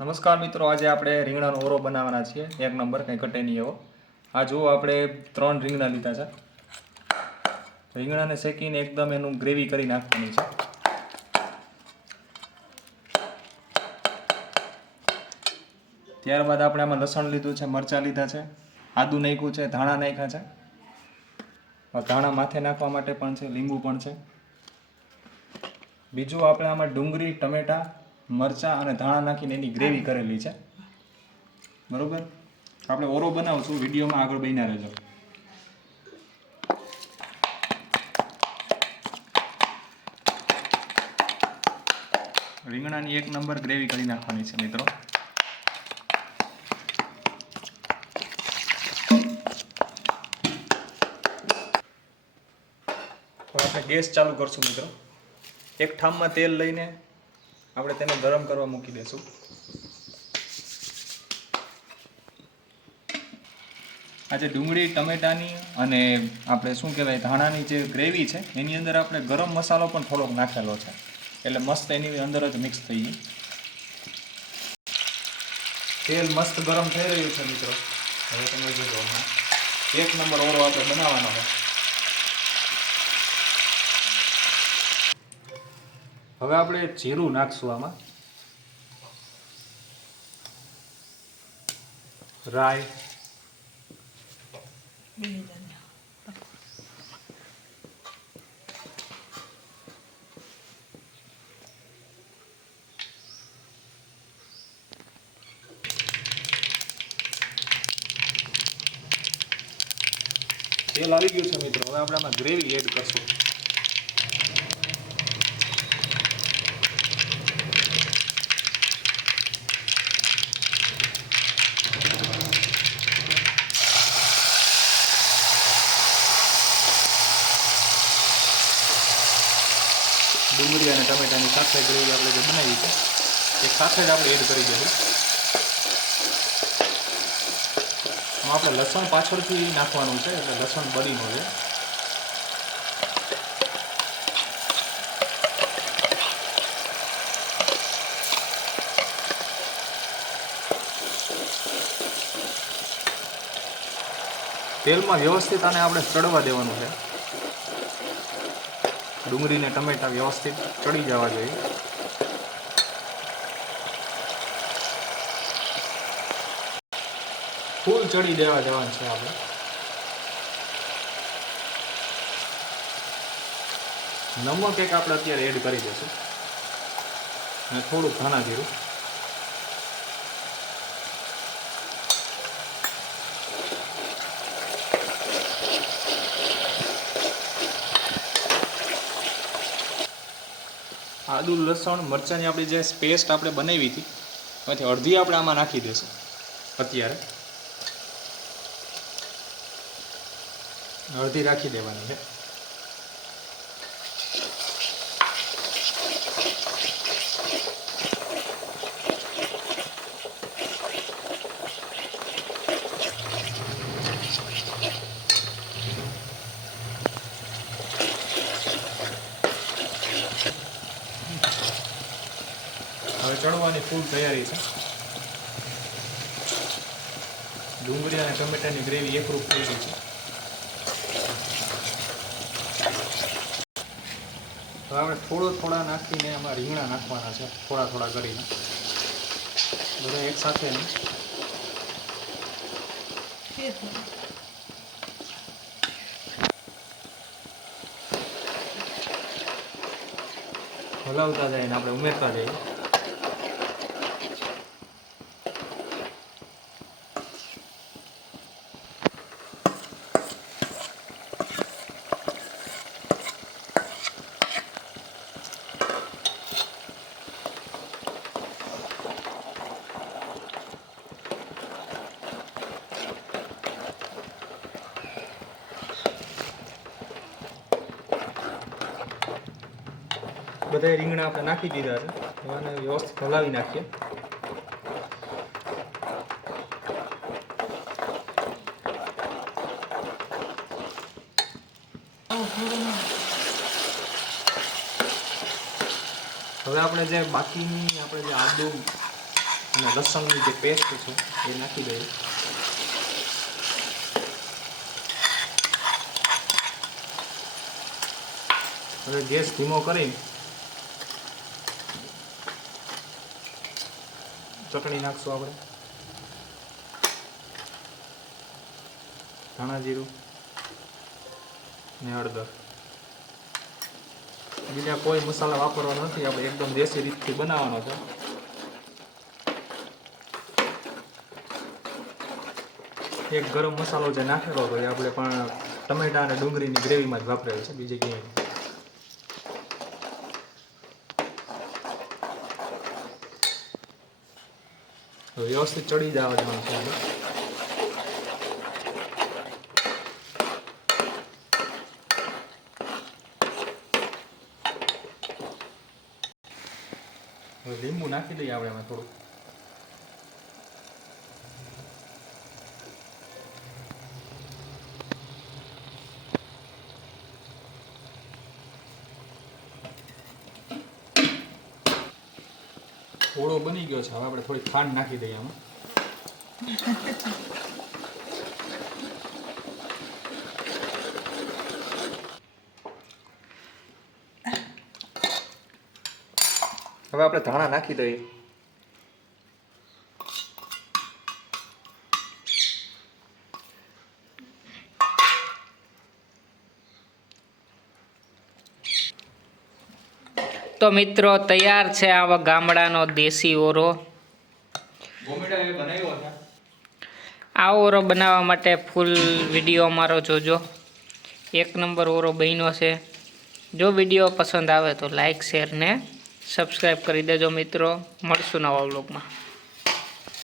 નમસ્કાર મિત્રો, આજે આપણે રીંગણાનો ઓરો બનાવવાના છીએ. એક નંબર, કંઈ ઘટે નહીં એવો. આ જુઓ, આપણે ત્રણ રીંગણા લીધા છે. રીંગણાને શેકીને એકદમ એનું ગ્રેવી કરી નાખવાની છે. ત્યારબાદ આપણે આમાં લસણ લીધું છે, મરચાં લીધા છે, આદુ નાખ્યું છે, ધાણા નાખ્યા છે. ધાણા માથે નાખવા માટે પણ છે, લીંબુ પણ છે. બીજું આપણે આમાં ડુંગળી, ટમેટા મરચાં અને ધાણા નાખીને એની ગ્રેવી કરેલી છે. બરોબર? આપણે ઓરો બનાવશું વિડીયોમાં આગળ બન્યા રહેજો. રીંગણાની એક નંબર ગ્રેવી કરી નાખવાની છે મિત્રો. આપણે ગેસ ચાલુ કરશું મિત્રો. એક ઠામમાં તેલ લઈને આપણે તેને ગરમ કરવા મૂકી દેશું. આજે ડુંગળી, ટમેટાની અને આપણે શું કહેવાય, ધાણાની જે ગ્રેવી છે, એની અંદર આપણે ગરમ મસાલો પણ થોડોક નાખેલો છે. એટલે મસ્ત એની અંદર જ મિક્સ થઈ ગઈ તેલ મસ્ત ગરમ થઈ રહ્યું છે, મિત્રો. હવે તમે જોજો એક નંબર ઓરો આપણે બનાવવાનો છે. હવે આપણે જીરું નાખશું આમાં. રાઈ. તેલ આવી ગયું છે મિત્રો. હવે આપણે આમાં ગ્રેવી એડ કરશું ડુંગળી અને ટમેટાની સાથે ગ્રેવી આપણે જે બનાવી છે, એ સાથે જ આપણે એડ કરી દઈશું. આપણે લસણ પાછળથી નાખવાનું છે, એટલે લસણ બળી મળે તેલમાં વ્યવસ્થિત આને આપણે ચડવા દેવાનું છે. ડુંગળી ને ટમેટા વ્યવસ્થિત ચડી જવા જોઈએ. ફૂલ ચડી દેવા જવાનું છે આપણે. નમક એક આપણે અત્યારે એડ કરી દઈશું. અને થોડુંક ધાણા જીરું. આદુ, લસણ, મરચાંની આપણી જે પેસ્ટ આપણે બનાવી હતી, એમાંથી અડધી આપણે આમાં નાખી દઈશું, અત્યારે. અડધી રાખી દેવાની છે. હવે ચડવાની ફૂલ તૈયારી છે. ડુંગળી અને ટમેટાની ગ્રેવી એકરૂપ થઈ ગઈ છે. હવે આપણે થોડો થોડા નાખીને એમાં રીંગણા નાખવાના છે. થોડા થોડા કરીને. બધા એક સાથે હલાવતા જઈને આપણે ઉમેરતા જઈએ. બધા રીંગણા આપણે નાખી દીધા છે. એવાને વ્યવસ્થિત હલાવી નાખીએ. હવે આપણે જે બાકીની આપણે જે આદુ અને લસણની જે પેસ્ટ છે, એ નાખી દઈએ. હવે ગેસ ધીમો કરી ચટણી નાખશું આપણે. ધાણા જીરું ને હળદર. બીજા કોઈ મસાલા વાપરવાનો નથી, આપણે એકદમ દેશી રીતથી બનાવવાનો છે. એક ગરમ મસાલો જે નાખેલો હતો એ આપણે પણ ટમેટા અને ડુંગળીની ગ્રેવીમાં જ વાપરેલો છે, બીજે ક્યાંય વ્યવસ્થિત ચડી જવા દેવાનું છે લીંબુ નાખી દઈએ આપણે એમાં થોડું ઓળો બની ગયો છે. હવે આપણે થોડી ખાંડ નાખી દઈએ આમાં. હવે આપણે ધાણા નાખી દઈએ. તો મિત્રો તૈયાર છે આવા ગામડાનો દેશી ઓરો. આ ઓરો બનાવવા માટે ફૂલ વીડિયો અમારો જોજો. એક નંબર ઓરો બન્યો છે. જો વીડિયો પસંદ આવે તો લાઈક શેર ને સબસ્ક્રાઈબ કરી દેજો મિત્રો. મળશું નવા વ્લોગમાં.